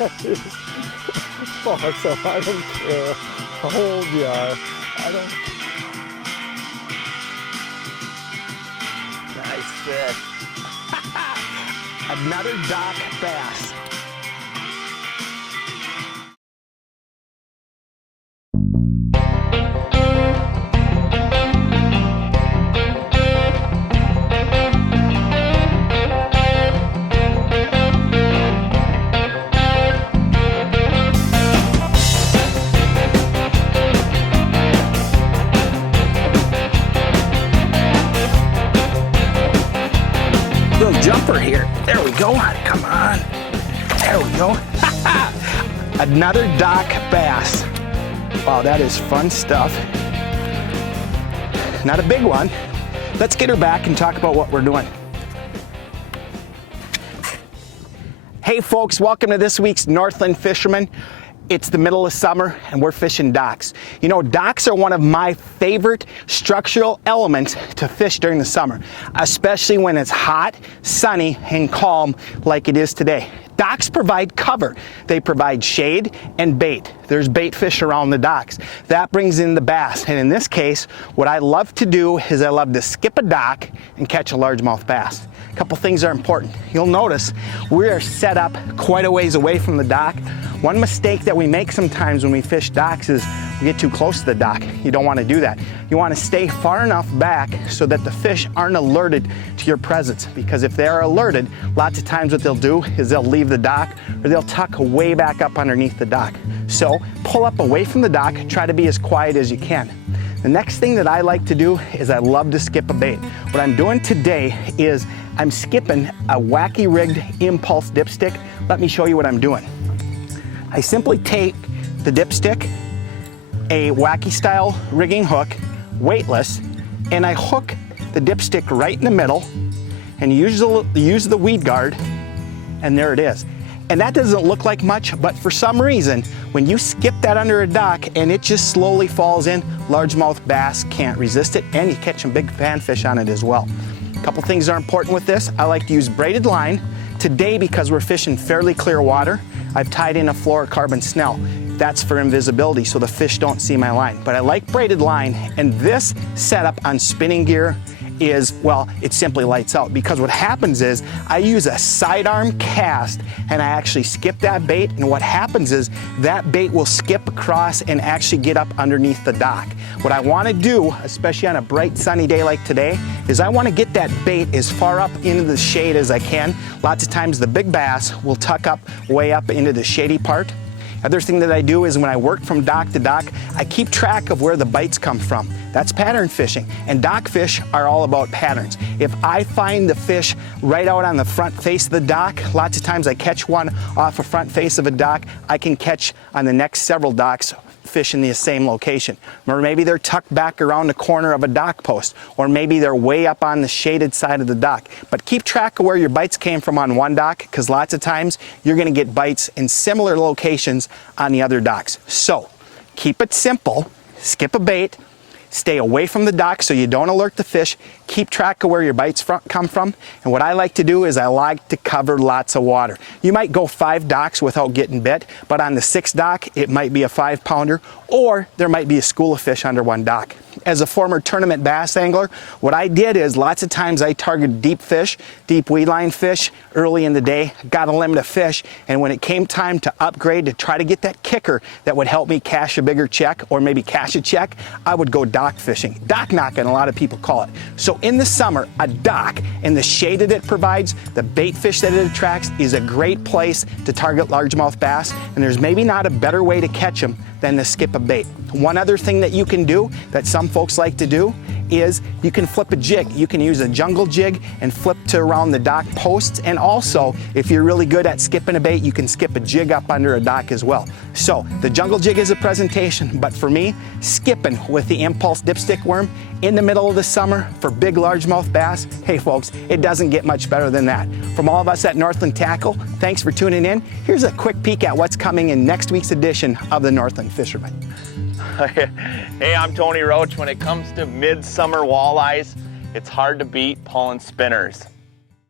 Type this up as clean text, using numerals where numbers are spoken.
Awesome. I don't care how old you are. I don't. Nice fish. Another dock bass. Little jumper here. There we go. Come on. There we go. Another dock bass. Wow, that is fun stuff. Not a big one. Let's get her back and talk about what we're doing. Hey folks, welcome to this week's Northland Fisherman. It's the middle of summer and we're fishing docks. You know, docks are one of my favorite structural elements to fish during the summer, especially when it's hot, sunny, and calm like it is today. Docks provide cover. They provide shade and bait. There's bait fish around the docks. That brings in the bass. And in this case, what I love to do is I love to skip a dock and catch a largemouth bass. A couple things are important. You'll notice we are set up quite a ways away from the dock. One mistake that we make sometimes when we fish docks is we get too close to the dock. You don't want to do that. You want to stay far enough back so that the fish aren't alerted to your presence, because if they're alerted, lots of times what they'll do is they'll leave the dock or they'll tuck way back up underneath the dock. So pull up away from the dock, try to be as quiet as you can. The next thing that I like to do is I love to skip a bait. What I'm doing today is I'm skipping a wacky rigged impulse dipstick. Let me show you what I'm doing. I simply take the dipstick, a wacky style rigging hook, weightless, and I hook the dipstick right in the middle and use the weed guard, and there it is. And that doesn't look like much, but for some reason, when you skip that under a dock and it just slowly falls in, largemouth bass can't resist it, and you catch some big fanfish on it as well. A couple things are important with this. I like to use braided line. Today, because we're fishing fairly clear water, I've tied in a fluorocarbon snell. That's for invisibility, so the fish don't see my line. But I like braided line, and this setup on spinning gear is, well, it simply lights out, because what happens is I use a sidearm cast and I actually skip that bait, and what happens is that bait will skip across and actually get up underneath the dock. What I want to do, especially on a bright sunny day like today, is I want to get that bait as far up into the shade as I can. Lots of times the big bass will tuck up way up into the shady part. Other thing that I do is when I work from dock to dock, I keep track of where the bites come from. That's pattern fishing, and dock fish are all about patterns. If I find the fish right out on the front face of the dock, lots of times I catch one off a front face of a dock, I can catch on the next several docks fish in the same location. Or maybe they're tucked back around the corner of a dock post, or maybe they're way up on the shaded side of the dock. But keep track of where your bites came from on one dock, because lots of times you're going to get bites in similar locations on the other docks. So keep it simple, skip a bait, stay away from the dock so you don't alert the fish, keep track of where your bites come from, and what I like to do is I like to cover lots of water. You might go 5 docks without getting bit, but on the 6th dock it might be a 5-pounder, or there might be a school of fish under one dock. As a former tournament bass angler, what I did is lots of times I targeted deep fish, deep weed line fish early in the day, got a limit of fish, and when it came time to upgrade to try to get that kicker that would help me cash a bigger check or maybe cash a check, I would go dock fishing. Dock knocking, a lot of people call it. So in the summer, a dock and the shade that it provides, the bait fish that it attracts, is a great place to target largemouth bass, and there's maybe not a better way to catch them than to skip a bait. One other thing that you can do that some folks like to do is you can flip a jig. You can use a jungle jig and flip to around the dock posts, and also if you're really good at skipping a bait, you can skip a jig up under a dock as well. So the jungle jig is a presentation, but for me, skipping with the impulse dipstick worm in the middle of the summer for big largemouth bass, hey folks, it doesn't get much better than that. From all of us at Northland Tackle, thanks for tuning in. Here's a quick peek at what's coming in next week's edition of the Northland Fisherman. Hey, I'm Tony Roach. When it comes to midsummer walleyes, it's hard to beat pulling spinners.